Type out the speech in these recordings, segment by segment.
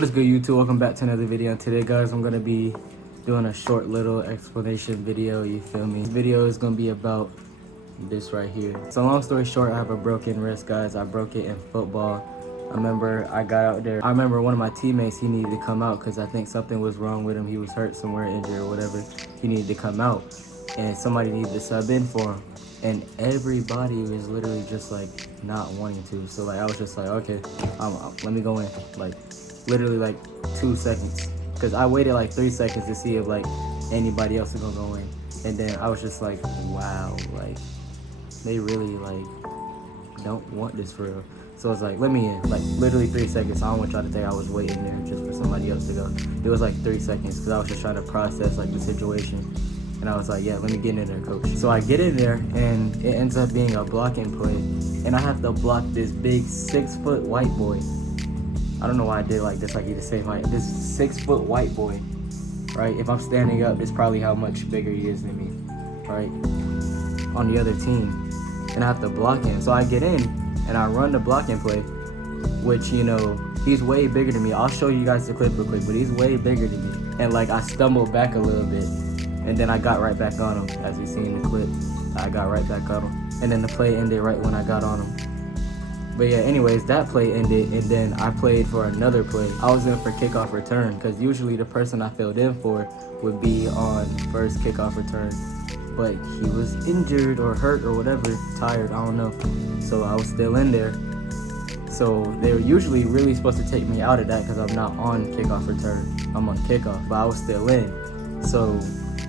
What is good, YouTube? Welcome back to another video. And today, guys, I'm gonna be doing a short little explanation video, you feel me? This video is gonna be about this right here. So long story short, I have a broken wrist, guys. I broke it in football. I remember I got out there. I remember one of my teammates, he needed to come out because I think something was wrong with him. He was hurt somewhere, injured or whatever. He needed to come out and somebody needed to sub in for him. And everybody was literally just like not wanting to. So like I was just like, okay, let me go in. Like literally like 2 seconds. Because I waited like 3 seconds to see if like anybody else was gonna go in. And then I was just like, wow, like they really like don't want this for real. So I was like, let me in. Like literally 3 seconds. I don't want y'all to think I was waiting there just for somebody else to go. It was like 3 seconds because I was just trying to process like the situation. And I was like, yeah, let me get in there, coach. So I get in there and it ends up being a blocking play. And I have to block this big 6-foot white boy. I don't know why I did like this, like he's the same height. This 6-foot white boy, right? If I'm standing up, it's probably how much bigger he is than me, right? On the other team. And I have to block him. So I get in and I run the blocking play, which, you know, he's way bigger than me. I'll show you guys the clip real quick, but he's way bigger than me. And like I stumbled back a little bit. And then I got right back on him, as you see in the clip. I got right back on him. And then the play ended right when I got on him. But yeah, anyways, that play ended, and then I played for another play. I was in for kickoff return, because usually the person I filled in for would be on first kickoff return. But he was injured or hurt or whatever, tired, I don't know. So I was still in there. So they were usually really supposed to take me out of that because I'm not on kickoff return. I'm on kickoff, but I was still in. So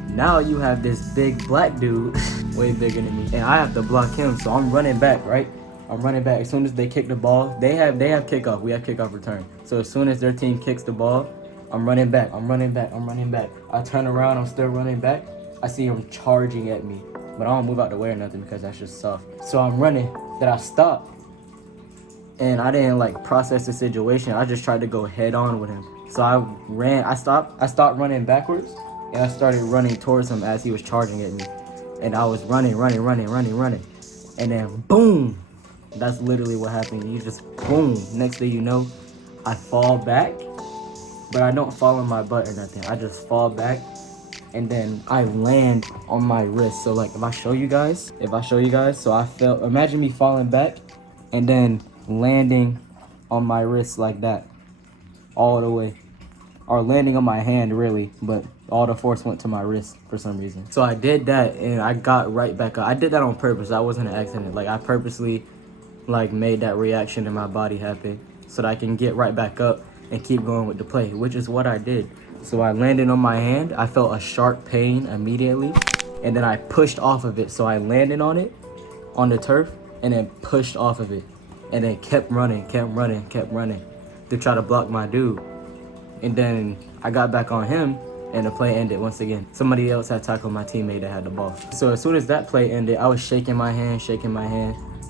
now you have this big black dude, way bigger than me, and I have to block him. So I'm running back, right? I'm running back. As soon as they kick the ball, they have kickoff. We have kickoff return. So as soon as their team kicks the ball, I'm running back. I'm running back. I'm running back. I turn around. I'm still running back. I see him charging at me, but I don't move out the way or nothing because that's just soft. So I'm running. Then I stop, and I didn't like process the situation. I just tried to go head on with him. So I ran. I stopped running backwards. And I started running towards him as he was charging at me. And I was running. And then boom, that's literally what happened. You just boom, next thing you know, I fall back, but I don't fall on my butt or nothing. I just fall back and then I land on my wrist. So like if I show you guys, so I felt, imagine me falling back and then landing on my wrist like that, all the way. Or landing on my hand really, but all the force went to my wrist for some reason. So I did that and I got right back up. I did that on purpose. That wasn't an accident. Like I purposely like made that reaction in my body happen so that I can get right back up and keep going with the play, which is what I did. So I landed on my hand. I felt a sharp pain immediately and then I pushed off of it. So I landed on it, on the turf, and then pushed off of it and then kept running to try to block my dude. And then I got back on him and the play ended once again. Somebody else had tackled my teammate that had the ball. So as soon as that play ended, I was shaking my hand,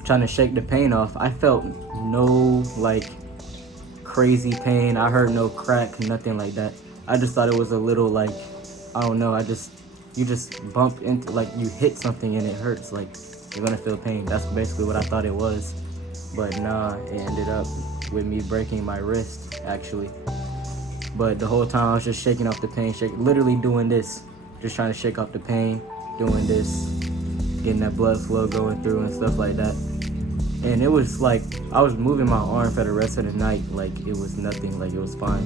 trying to shake the pain off. I felt no like crazy pain. I heard no crack, nothing like that. I just thought it was a little like, I don't know, you just bump into, like you hit something and it hurts, like you're gonna feel pain. That's basically what I thought it was. But nah, it ended up with me breaking my wrist actually. But the whole time I was just shaking off the pain, literally doing this, just trying to shake off the pain, doing this, getting that blood flow going through and stuff like that. And it was like, I was moving my arm for the rest of the night, like it was nothing, like it was fine.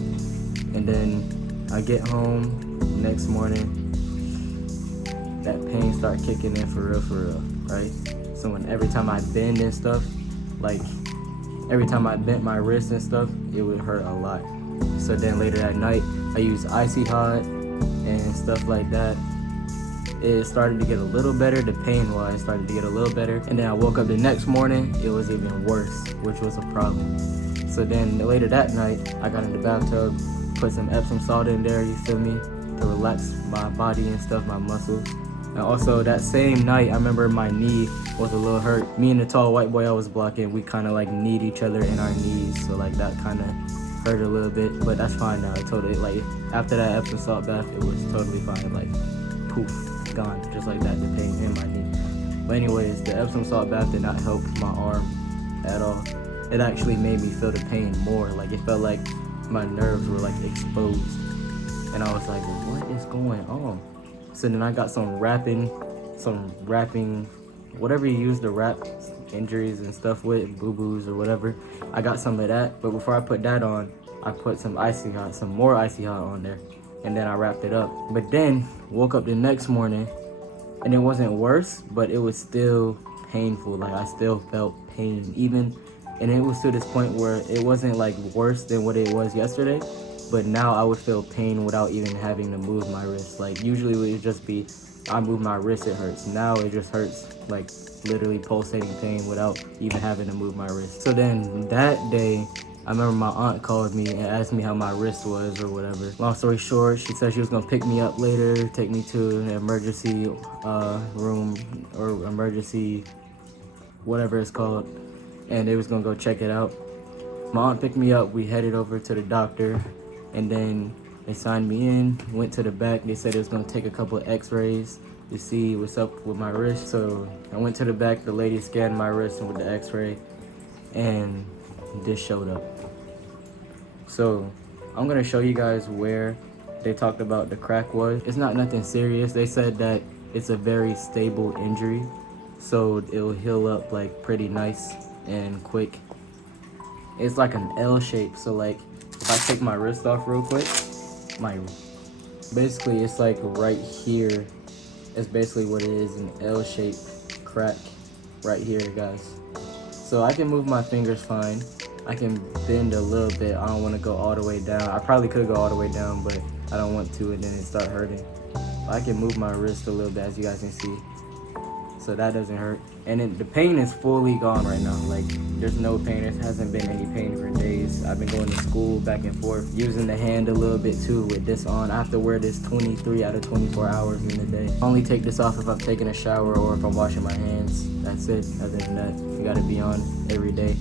And then I get home next morning, that pain started kicking in for real, right? So when every time I bend and stuff, like every time I bent my wrist and stuff, it would hurt a lot. So then later that night, I used Icy Hot and stuff like that. It started to get a little better, the pain-wise started to get a little better. And then I woke up the next morning, it was even worse, which was a problem. So then later that night, I got in the bathtub, put some Epsom salt in there, you feel me, to relax my body and stuff, my muscles. And also that same night, I remember my knee was a little hurt. Me and the tall white boy I was blocking, we kind of like kneed each other in our knees. So like that kind of hurt a little bit, but that's fine now. It totally, like after that Epsom salt bath, it was totally fine. Like poof, gone, just like that, the pain in my knee. But anyways, the Epsom salt bath did not help my arm at all. It actually made me feel the pain more. Like it felt like my nerves were like exposed. And I was like, what is going on? So then I got some wrapping, whatever you use to wrap injuries and stuff with, boo-boos or whatever. I got some of that, but before I put that on, I put some more Icy Hot on there, and then I wrapped it up. But then woke up the next morning, and it wasn't worse, but it was still painful. Like, I still felt pain, and it was to this point where it wasn't like worse than what it was yesterday, but now I would feel pain without even having to move my wrist. Like, usually it would just be, I move my wrist, it hurts. Now it just hurts, like literally pulsating pain without even having to move my wrist. So then that day, I remember my aunt called me and asked me how my wrist was or whatever. Long story short, she said she was gonna pick me up later, take me to an emergency room or emergency, whatever it's called, and they was gonna go check it out. My aunt picked me up, we headed over to the doctor, and then they signed me in, went to the back. They said it was gonna take a couple of x-rays to see what's up with my wrist. So I went to the back, the lady scanned my wrist with the x-ray, and this showed up. So I'm gonna show you guys where they talked about the crack was. It's not nothing serious. They said that it's a very stable injury, so it'll heal up like pretty nice and quick. It's like an L shape, so like if I take my wrist off real quick, basically it's like right here. It's basically what it is, an L-shaped crack right here, guys. So I can move my fingers fine. I can bend a little bit. I don't want to go all the way down. I probably could go all the way down, but I don't want to, and then it start hurting. I can move my wrist a little bit, as you guys can see. So that doesn't hurt. And the pain is fully gone right now. Like, there's no pain. There hasn't been any pain for days. I've been going to school back and forth, using the hand a little bit too with this on. I have to wear this 23 out of 24 hours in the day. I only take this off if I'm taking a shower or if I'm washing my hands. That's it. Other than that, you gotta be on every day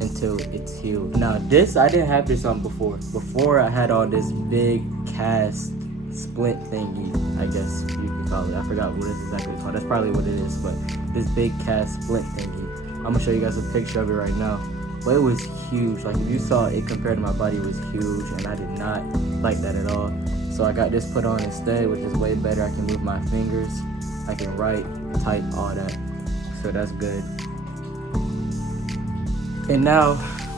until it's healed. Now this, I didn't have this on before. Before I had on this big cast splint thingy, I guess you could call it. I forgot what it's exactly called. That's probably what it is, but this big cast splint thingy. I'm gonna show you guys a picture of it right now. But it was huge. Like, if you saw it compared to my body, it was huge, and I did not like that at all. So I got this put on instead, which is way better. I can move my fingers, I can write, type, all that. So that's good. And now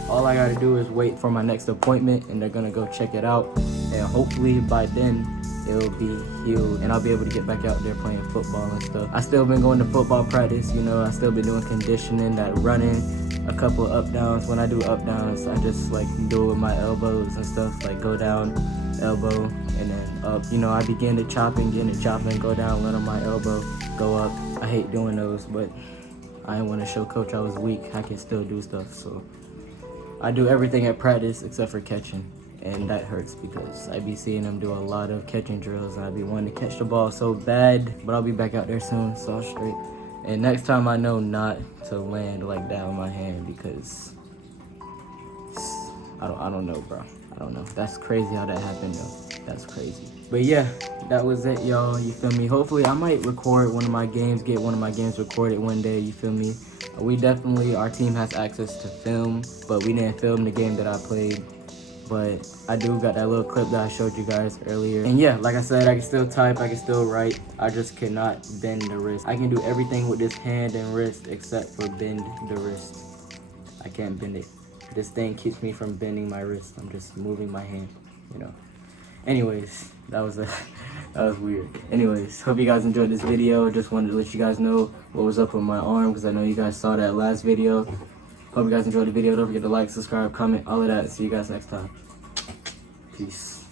all I gotta do is wait for my next appointment, and they're gonna go check it out, and hopefully by then it'll be healed and I'll be able to get back out there playing football and stuff. I still been going to football practice, you know. I still been doing conditioning, that running, a couple of up downs. When I do up downs, I just like do it with my elbows and stuff, like go down, elbow, and then up. You know, I begin to chopping, go down, land on my elbow, go up. I hate doing those, but I didn't want to show coach I was weak. I can still do stuff, so I do everything at practice except for catching. And that hurts because I be seeing them do a lot of catching drills, and I be wanting to catch the ball so bad. But I'll be back out there soon, so I'll straight. And next time I know not to land like that with my hand, because I don't know, bro. I don't know. That's crazy how that happened, though. That's crazy. But yeah, that was it, y'all. You feel me? Hopefully I might record one of my games, get one of my games recorded one day. You feel me? Our team has access to film, but we didn't film the game that I played. But I do got that little clip that I showed you guys earlier. And yeah, like I said, I can still type, I can still write. I just cannot bend the wrist. I can do everything with this hand and wrist except for bend the wrist. I can't bend it. This thing keeps me from bending my wrist. I'm just moving my hand, you know. Anyways, that was weird. Anyways, hope you guys enjoyed this video. Just wanted to let you guys know what was up with my arm, because I know you guys saw that last video. Hope you guys enjoyed the video. Don't forget to like, subscribe, comment, all of that. See you guys next time. Peace.